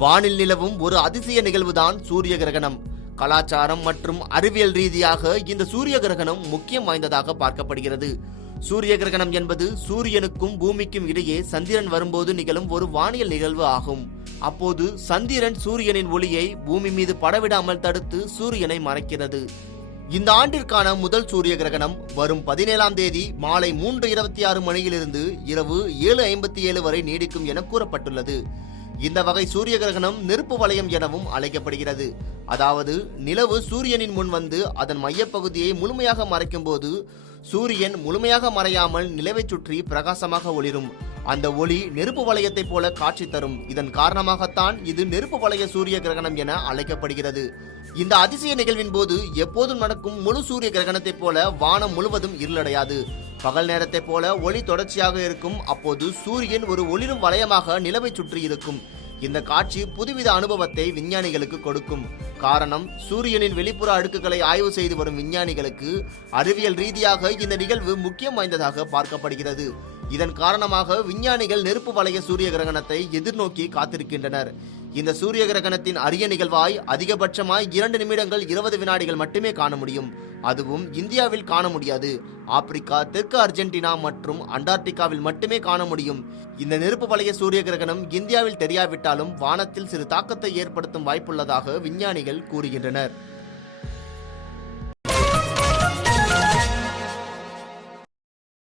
வானில் நிலவும் ஒரு அதிசய நிகழ்வுதான் சூரிய கிரகணம். கலாச்சாரம் மற்றும் அறிவியல் ரீதியாக இந்த சூரிய கிரகணம் முக்கியம் வாய்ந்ததாக பார்க்கப்படுகிறது. சூரிய கிரகணம் என்பது சூரியனுக்கும் பூமிக்கும் இடையே சந்திரன் வரும்போது நிகழும் ஒரு வானியல் நிகழ்வு ஆகும். அப்போது சந்திரன் சூரியனின் ஒளியை பூமி மீது படவிடாமல் தடுத்து சூரியனை மறைக்கிறது. இந்த ஆண்டிற்கான முதல் சூரிய கிரகணம் வரும் 17ஆம் தேதி மாலை 3:26 மணியிலிருந்து இரவு 7:57 வரை நீடிக்கும் என கூறப்பட்டுள்ளது. இந்த வகை சூரிய கிரகணம் நெருப்பு வளையம் எனவும் அழைக்கப்படுகிறது. அதாவது நிலவு சூரியனின் முன் வந்து அதன் மையப்பகுதியை முழுமையாக மறைக்கும் போது சூரியன் முழுமையாக மறையாமல் நிலவை சுற்றி பிரகாசமாக ஒளிரும். அந்த ஒளி நெருப்பு வளையத்தை போல காட்சி தரும். இதன் காரணமாகத்தான் இது நெருப்பு வளைய சூரிய கிரகணம் என அழைக்கப்படுகிறது. இந்த அதிசய நிகழ்வின் போது எப்போதும் நடக்கும் முழு சூரிய கிரகணத்தை போல வானம் முழுவதும் இருளடையாது. பகல் நேரத்தை போல ஒளி தொடர்ச்சியாக இருக்கும். அப்போது சூரியன் ஒரு ஒளிரும் வளையமாக நிலவை சுற்றி இருக்கும். இந்த காட்சி புதுவித அனுபவத்தை விஞ்ஞானிகளுக்கு கொடுக்கும். காரணம், சூரியனின் வெளிப்புற அடுக்குகளை ஆய்வு செய்து வரும் விஞ்ஞானிகளுக்கு அறிவியல் ரீதியாக இந்த நிகழ்வு முக்கியம் வாய்ந்ததாக பார்க்கப்படுகிறது. இதன் காரணமாக விஞ்ஞானிகள் நெருப்பு வளைய சூரிய கிரகணத்தை எதிர்நோக்கி காத்திருக்கின்றனர். இந்த சூரிய கிரகணத்தின் அரிய நிகழ்வாய் அதிகபட்சமாய் 2 நிமிடங்கள் 20 வினாடிகள் மட்டுமே காண முடியும். அதுவும் இந்தியாவில் காண முடியாது. ஆப்பிரிக்கா, தெற்கு அர்ஜென்டினா மற்றும் அண்டார்டிகாவில் மட்டுமே காண முடியும். இந்த நெருப்பு வளைய சூரிய கிரகணம் இந்தியாவில் தெரியாவிட்டாலும் வானத்தில் சிறு தாக்கத்தை ஏற்படுத்தும் வாய்ப்புள்ளதாக விஞ்ஞானிகள் கூறுகின்றனர்.